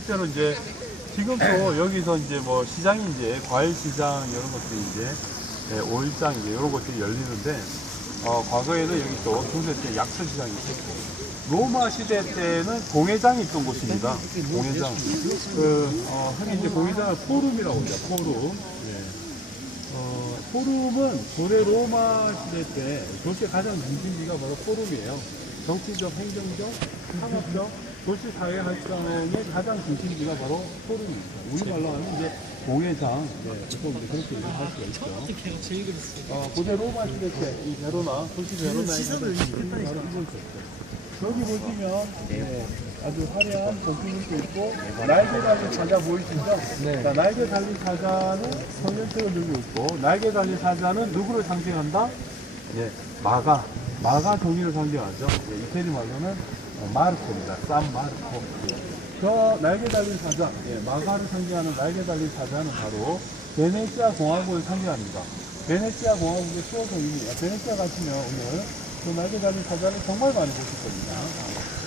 실제로 이제 지금도 여기서 이제 뭐 시장이 이제 과일 시장 이런 것들이 이제 예, 오일장 이제 이런 것들이 열리는데 어, 과거에는 여기 또 중세 때 약초 시장이 있었고 로마 시대 때는 공회장이 있던 곳입니다. 공회장. 그 어, 흔히 이제 공회장을 포rum이라고 합니다. 포rum. 예. 어, 포rum은 고대 로마 시대 때 도시의 가장 중심지가 바로 포rum이에요. 정치적, 행정적, 상업적, 도시 사회 활동의 가장 중심지가 바로 포rum입니다. 우리말로 하면 이제 공회장, 네, 보통 이제 그렇게 얘기할 수가 있죠. 어, 고대 로마 시대 때 이 베로나, 도시 베로나에 시선을 바로 이곳이었죠. 여기 보시면 네, 아주 화려한 건축물도 있고 날개 달린 사자 보이시죠? 네. 자, 날개 달린 사자는 성년책을 들고 있고 날개 달린 사자는 누구를 상징한다? 예, 마가 마가 종이를 상징하죠. 예, 이태리 말로는 어, 마르코입니다. 산 마르코. 저 날개 달린 사자, 예, 마가를 상징하는 날개 달린 사자는 바로 베네치아 공화국을 상징합니다. 베네치아 공화국의 수호성입니다. 베네치아 가시면 오늘 그 날개 달린 사자를 정말 많이 보실 겁니다.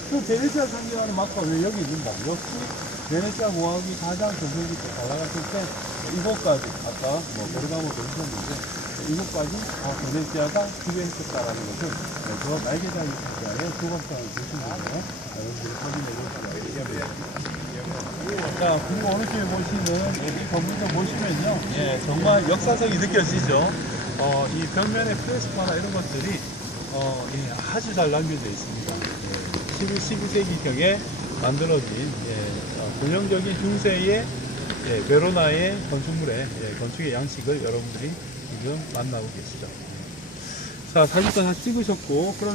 그 베네치아 상징하는 마크가 왜 여기 있는가? 역시 베네치아 공화국이 가장 전성기 때 올라갔을 때 이곳까지 아까 뭐 베르가모도 있었는데 이곳까지 다 베네치아가 지배했었다라는 것을 네, 저 날개 달린 사자의 조각상을 보시면서 여러분들이 확인해 수가 있습니다. 자, 그리고 오른쪽에 보시는 이 건물 좀 보시면요. 예, 정말 역사성이 느껴지죠. 어, 이 벽면에 프레스파나 이런 것들이 어, 예, 아주 잘 남겨져 있습니다. 예, 11, 12세기경에 만들어진 예, 어, 전형적인 중세의 예, 베로나의 건축물의 예, 건축의 양식을 여러분들이 지금 만나고 계시죠. 자, 사진도 다 찍으셨고,